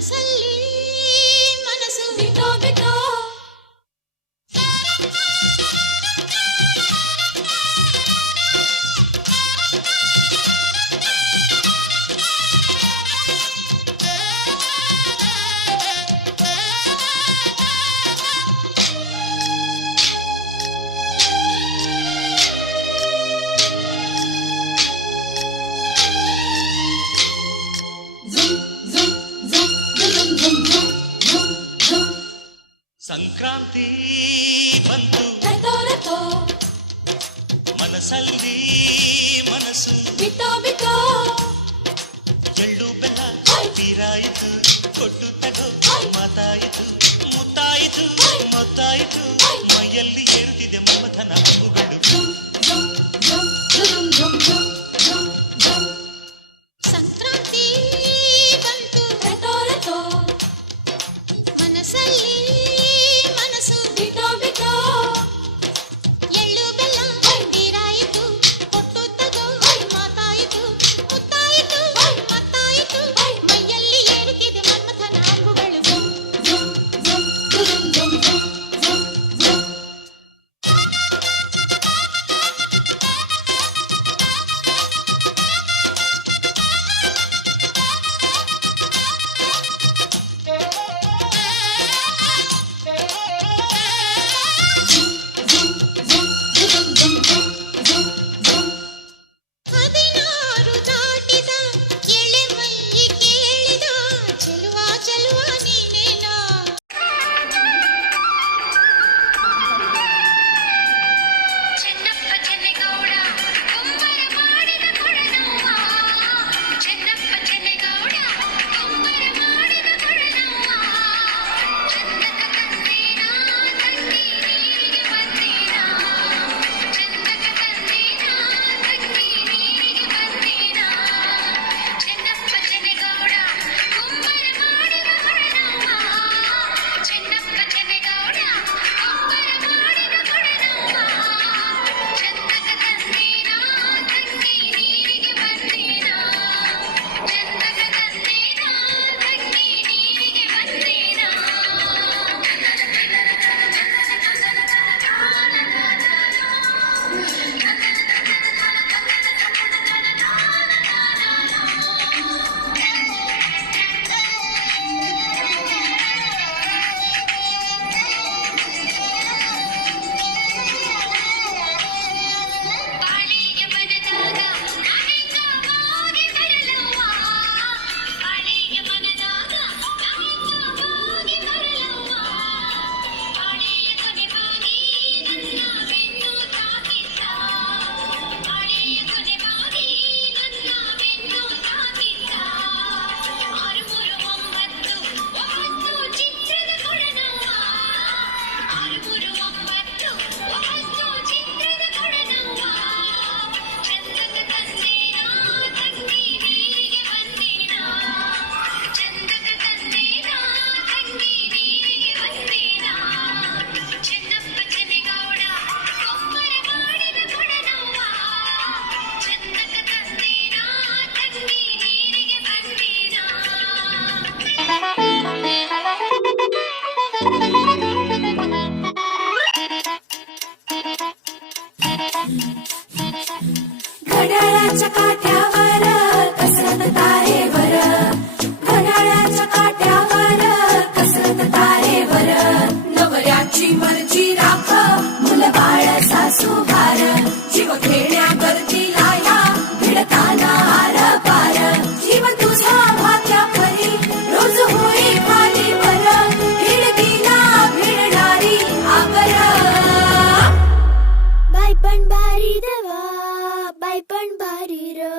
ಮನಸ್ಸಲ್ಲಿ ಮನಸ್ಸು ಬಿಟ್ಟೋ ಬಿಟ್ಟೋ ಸಂಕ್ರಾಂತಿ ಬಂತು ಮನಸ್ಸಲ್ಲಿ ಮನಸ್ಸು ಬಿಟ್ಟೋ ಬಿಟ್ಟೋ ಎಳ್ಳು ಬೆಲ್ಲ ತೀರಾಯಿತು ಕೊಟ್ಟು ತಗೋ ಮಾತಾಯಿತು ಮುತ್ತಾಯಿತು ಮೊತ್ತಾಯಿತು ಮೈಯಲ್ಲಿ ಏರುತ್ತಿದೆ ಮಮಥನ ಹಬ್ಬುಗಳು ಸಂಕ್ರಾಂತಿ ಬಂತು ಮನಸ್ಸಲ್ಲಿ ಮನಸ್ಸು ಬಿಟ್ಟೋ ಬಿಟ್ಟೋ ಎಳ್ಳು ಬೆಲ್ಲ ತೀರಾಯಿತು ಕೊಟ್ಟು ತಗೋ ಮಾತಾಯಿತು ಮುತ್ತಾಯಿತು ಮತ್ತಾಯಿತು ಮೈಯಲ್ಲಿ ಏರುತ್ತಿದೆ ಮನ್ಮಥನ ಅಂಬುಗಳು ಹದಿನಾರು ದಾಟಿದ ಎಳೆ ಮೈ ಕೇಳಿದ ಚೆಲುವ ಚೆಲುವ ನೀನೇನಾ ಚೆನ್ನಪ್ಪ ಚೆನ್ನೇಗೌಡ ಕುಂಬರ ಮಾಡಿದ ಕೊಡನವ್ವ ಚೆನ್ನಪ್ಪ ಚೆನ್ನೇಗೌಡ ಕುಂಬರ ಮಾಡಿದ ಕೊಡನವ್ವ ಚಂದಕ ತಂದೇನಾ ತಂಗಿ ನೀರಿಗೆ ಬಂದೇನಾ ಚಂದಕ ತಂದೇನಾ ತಂಗಿ ನೀರಿಗೆ ಬಂದೇನಾ ಚೆನ್ನಪ್ಪ ಚೆನ್ನೇಗೌಡ ಕುಂಬರ ಮಾಡಿದ ಕೊಡನವ್ವ ಚೆನ್ನಪ್ಪ ಚೆನ್ನೇಗೌಡ ಕುಂಬರ ಮಾಡಿದ ಕೊಡನವ್ವ ಚಂದಕ ತಂದೇನಾ ತಂಗಿ ನೀರಿಗೆ ಬಂದೇನಾ ಚಂದಕ ತಂದೇನಾ ತಂಗಿ ನೀರಿಗೆ ಬಂದೇನಾ ಬಾಳಿಗೆ ಮನದಾಗ ನಾನೆಂಗ ಹೋಗಿ ಬರಲವ್ವ ಬಾಳಿಗೆ ಮನದಾಗ ನಾನೆಂಗ ಹೋಗಿ ಬರಲವ್ವ ಬಾಳಿಯ ಕೊನೆಗಾಗಿ ನನ್ನ ಬೆನ್ನು ತಾಕಿದ್ದ ಬಾಳಿಯ ಕೊನೆಗಾಗಿ ನನ್ನ ಬೆನ್ನು ತಾಕಿದ್ದ 639 ಚಿತ್ರದ ಕೊಡನವ್ವ 639 ಚಿತ್ರದ ಕೊಡನವ್ವ ಚಂದಕ ತಂದೇನಾ ತಂಗಿ ನೀರಿಗೆ ಬಂದೇನಾ ಚಂದಕ ತಂದೇನಾ ತಂಗಿ ನೀರಿಗೆ ಬಂದೇನಾ ಚೆನ್ನಪ್ಪ ಚೆನ್ನೇಗೌಡ ಕುಂಬರ ಮಾಡಿದ ಕೊಡನವ್ವ ಚಂದಕ ತಂದೇನಾ ತಂಗಿ ನೀರಿಗೆ ಬಂದೇನಾ घड्याळाच्या काट्यावर कसरत तारेवर घड्याळाच्या काट्यावर कसरत तारेवर नवऱ्याची मर्जी राख मुलबाळ सासूहार जीव खेळण्या गरजीला या भिडताना आर पार जीव तुझा भात्या परी रोज होई खाली वर भिडतीला भिडणारी आगर बाई पण भारी देवा बाई पण भारी र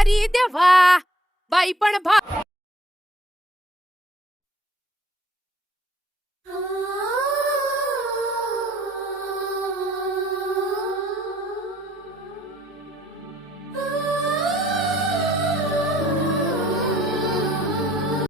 भारी देवा बाई पण